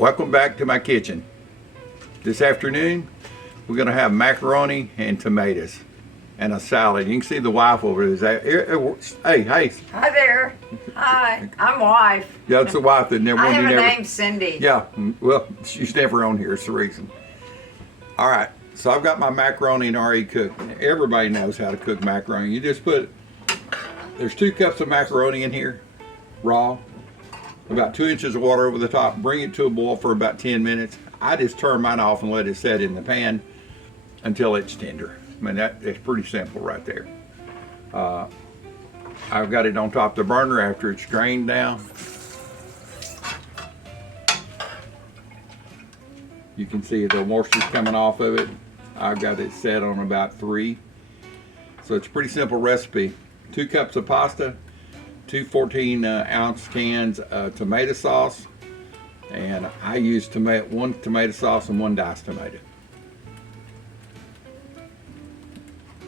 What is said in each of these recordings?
Welcome back to my kitchen. This afternoon we're going to have macaroni and tomatoes and a salad. You can see the wife over there. Hey. Hi there. Hi. I'm wife. Yeah, it's the wife that never. I have you a never, name, Cindy. Yeah, well, she's never on here. It's the reason. All right, so I've got my macaroni and already cooked. Everybody knows how to cook macaroni. You just there's 2 cups of macaroni in here, raw. About 2 inches of water over the top. Bring it to a boil for about 10 minutes. I just turn mine off and let it set in the pan until it's tender. I mean, it's pretty simple right there. I've got it on top of the burner after it's drained down. You can see the moisture's coming off of it. I've got it set on about 3. So it's a pretty simple recipe. 2 cups of pasta, 2 14-ounce cans of tomato sauce, and I use 1 tomato sauce and 1 diced tomato.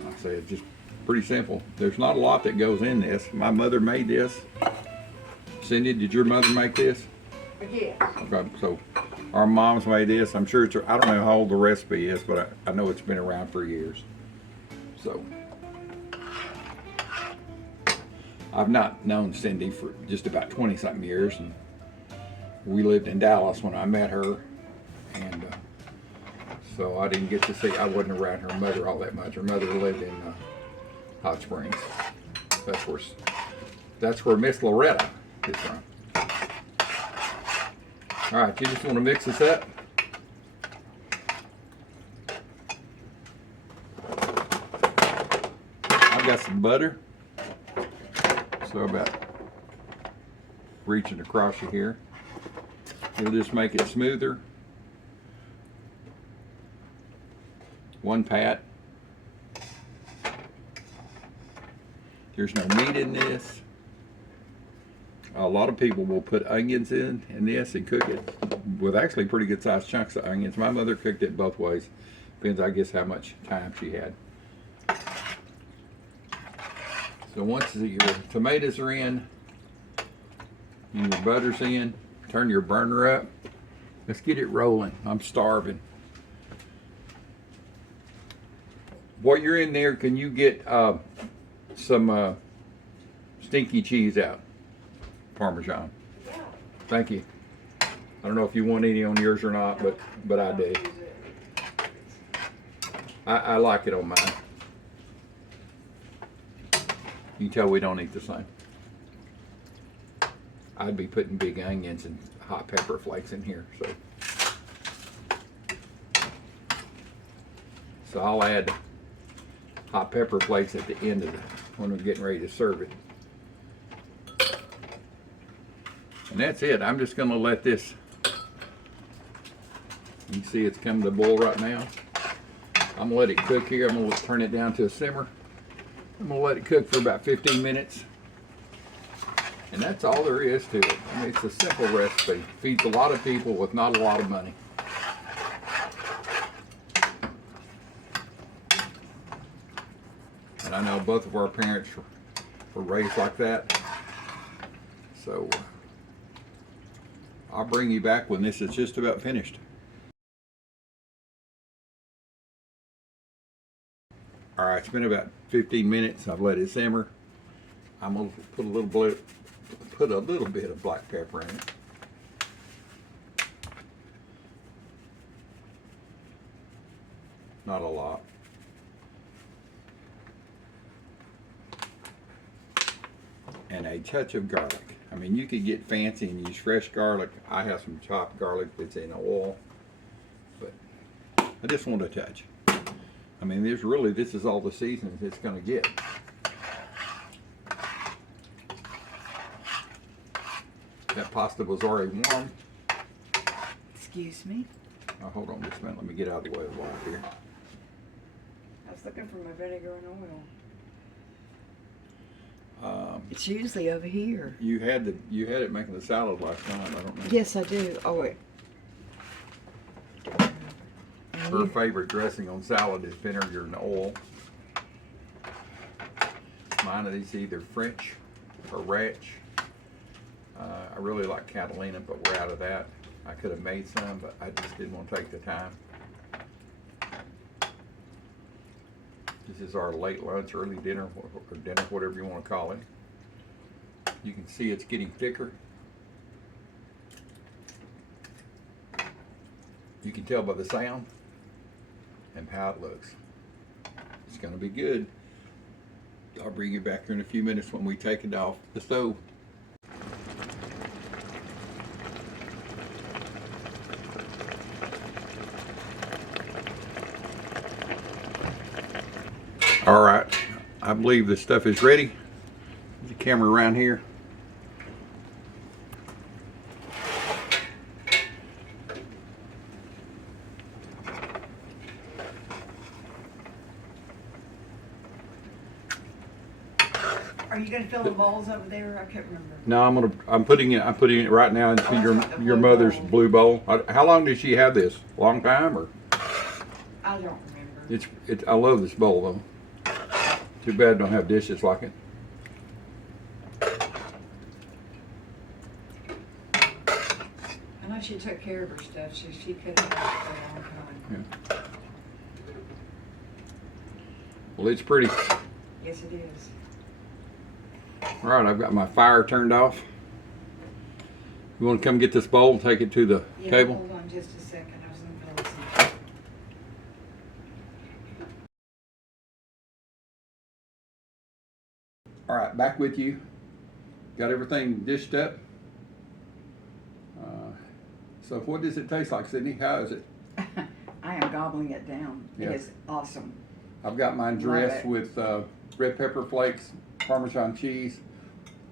I say it's just pretty simple. There's not a lot that goes in this. My mother made this. Cindy, did your mother make this? Yeah. Okay, so our moms made this. I'm sure I don't know how old the recipe is, but I know it's been around for years. So I've not known Cindy for just about 20-something years, and we lived in Dallas when I met her, and so I didn't get to see. I wasn't around her mother all that much. Her mother lived in Hot Springs. That's where Miss Loretta is from. All right, you just want to mix this up. I've got some butter. So about reaching across you here. It'll just make it smoother. 1 pat. There's no meat in this. A lot of people will put onions in this and cook it with actually pretty good sized chunks of onions. My mother cooked it both ways. Depends, I guess, how much time she had. So once your tomatoes are in and your butter's in, turn your burner up. Let's get it rolling. I'm starving. While you're in there, can you get some stinky cheese out? Parmesan. Yeah. Thank you. I don't know if you want any on yours or not, but I do. I like it on mine. You can tell we don't eat the same. I'd be putting big onions and hot pepper flakes in here, so I'll add hot pepper flakes at the end of when we're getting ready to serve it. And that's it. I'm just going to let this. You can see it's coming to boil right now. I'm going to let it cook here. I'm going to turn it down to a simmer. I'm going to let it cook for about 15 minutes. And that's all there is to it. I mean, it's a simple recipe. Feeds a lot of people with not a lot of money. And I know both of our parents were raised like that. So I'll bring you back when this is just about finished. All right, it's been about 15 minutes. I've let it simmer. I'm gonna put a little bit of black pepper in it. Not a lot. And a touch of garlic. I mean, you could get fancy and use fresh garlic. I have some chopped garlic that's in oil, but I just want a touch. I mean, this is all the seasonings it's going to get. That pasta was already warm. Excuse me. Oh, hold on just a minute. Let me get out of the way of the light here. I was looking for my vinegar and oil. It's usually over here. You had it making the salad last night. I don't know. Yes, I do. Oh, wait. Her favorite dressing on salad is vinegar and oil. Mine is either French or Ranch. I really like Catalina, but we're out of that. I could have made some, but I just didn't want to take the time. This is our late lunch, early dinner, or dinner, whatever you want to call it. You can see it's getting thicker. You can tell by the sound and how it looks. It's going to be good. I'll bring you back here in a few minutes when we take it off the stove. All right, I believe the stuff is ready. The camera around here. Are you gonna fill the bowls over there? I can't remember. No, I'm putting it right now into your mother's blue bowl. How long did she have this? Long time or? I don't remember. I love this bowl though. Too bad I don't have dishes like it. I know she took care of her stuff. She could have had it for a long time. Yeah. Well, it's pretty. Yes, it is. All right, I've got my fire turned off. You want to come get this bowl and take it to the table? Hold on just a second. I was in the middle of something. All right, back with you. Got everything dished up. So what does it taste like, Sydney? How is it? I am gobbling it down. Yeah. It is awesome. I've got mine dressed with red pepper flakes, Parmesan cheese.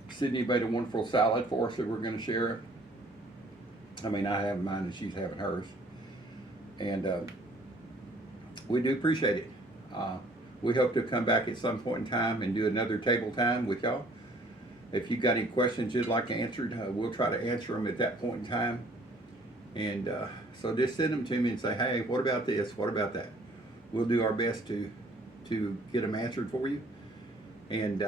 Sydney made a wonderful salad for us that we're going to share. I mean, I have mine and she's having hers. And we do appreciate it. We hope to come back at some point in time and do another table time with y'all. If you've got any questions you'd like answered, we'll try to answer them at that point in time. And so just send them to me and say, hey, what about this? What about that? We'll do our best to get them answered for you. And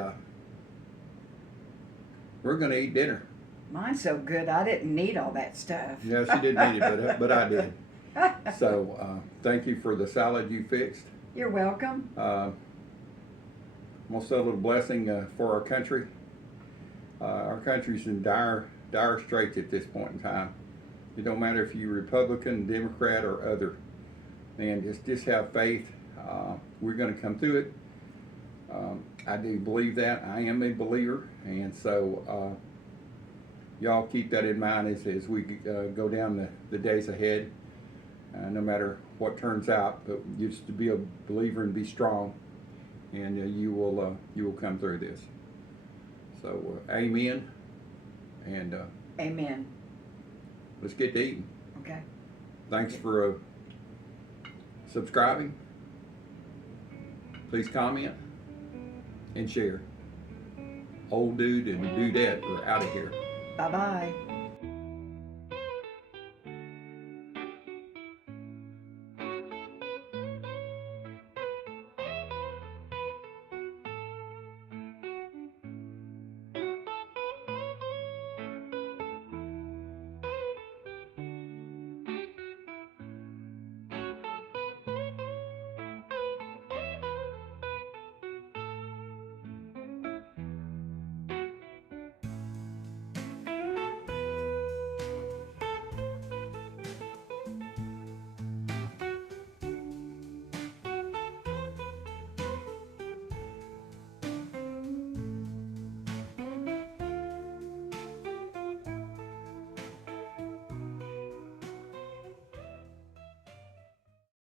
we're going to eat dinner. Mine's so good, I didn't need all that stuff. Yeah, she didn't eat it, but I did. So thank you for the salad you fixed. You're welcome. I'm going to say a little blessing for our country. Our country's in dire straits at this point in time. It don't matter if you're Republican, Democrat, or other. And just have faith. We're going to come through it. I do believe that. I am a believer. And so y'all keep that in mind as we go down the days ahead. No matter what turns out, but just to be a believer and be strong, and you will come through this. So amen, and Amen. let's get to eating. Okay. Thanks for subscribing. Please comment and share. Old dude and dudette are out of here. Bye-bye.